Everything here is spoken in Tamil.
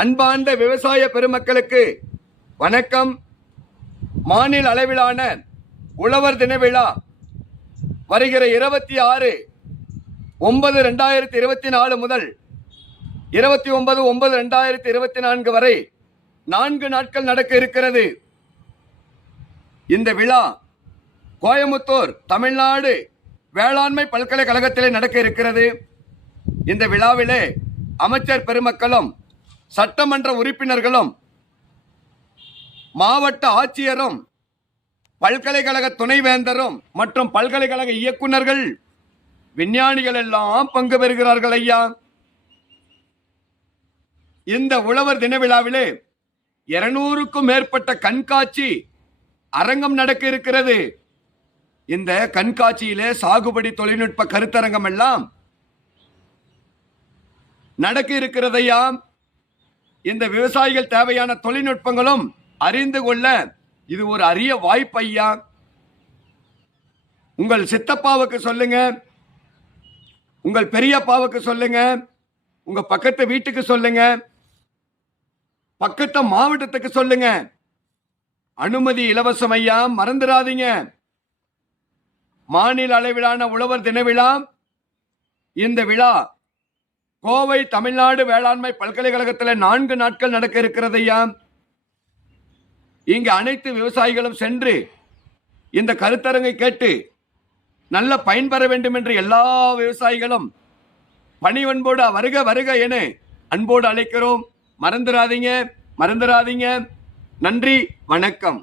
அன்பார்ந்த விவசாய பெருமக்களுக்கு வணக்கம். மாநில அளவிலான உழவர் தின விழா வருகிற 26/9/2024 முதல் 29/9/2024 வரை 4 நாட்கள் நடக்க இருக்கிறது. இந்த விழா கோயமுத்தூர் தமிழ்நாடு வேளாண்மை பல்கலைக்கழகத்திலே நடக்க இருக்கிறது. இந்த விழாவிலே அமைச்சர் பெருமக்களும் சட்டமன்ற உறுப்பினர்களும் மாவட்ட ஆட்சியரும் பல்கலைக்கழக துணைவேந்தரும் மற்றும் பல்கலைக்கழக இயக்குநர்கள் விஞ்ஞானிகள் எல்லாம் பங்கு பெறுகிறார்கள். ஐயா, இந்த உழவர் தின விழாவிலே 200க்கும் மேற்பட்ட கண்காட்சி அரங்கம் நடக்க இருக்கிறது. இந்த கண்காட்சியிலே சாகுபடி தொழில்நுட்ப கருத்தரங்கம் எல்லாம் நடக்க இருக்கிறது. ஐயா, இந்த விவசாயிகள் தேவையான தொழில்நுட்பங்களும் அறிந்து கொள்ள இது ஒரு அரிய வாய்ப்பு. ஐயா, உங்கள் சித்தப்பாவுக்கு சொல்லுங்க, உங்கள் பெரியப்பாவுக்கு சொல்லுங்க, உங்க பக்கத்து வீட்டுக்கு சொல்லுங்க, பக்கத்து மாவட்டத்துக்கு சொல்லுங்க. அனுமதி இலவசம். ஐயா, மறந்துடாதீங்க. மாநில அளவிலான உழவர் தின விழா. இந்த விழா கோவை தமிழ்நாடு வேளாண்மை பல்கலைக்கழகத்தில் 4 நாட்கள் நடக்க இருக்கிறது. ஐயா, இங்கு அனைத்து விவசாயிகளும் சென்று இந்த கருத்தரங்கை கேட்டு நல்ல பயன்பெற வேண்டும் என்று எல்லா விவசாயிகளும் பணிவன்போடு வருக வருக என அன்போடு அழைக்கிறோம். மறந்துடாதீங்க. நன்றி, வணக்கம்.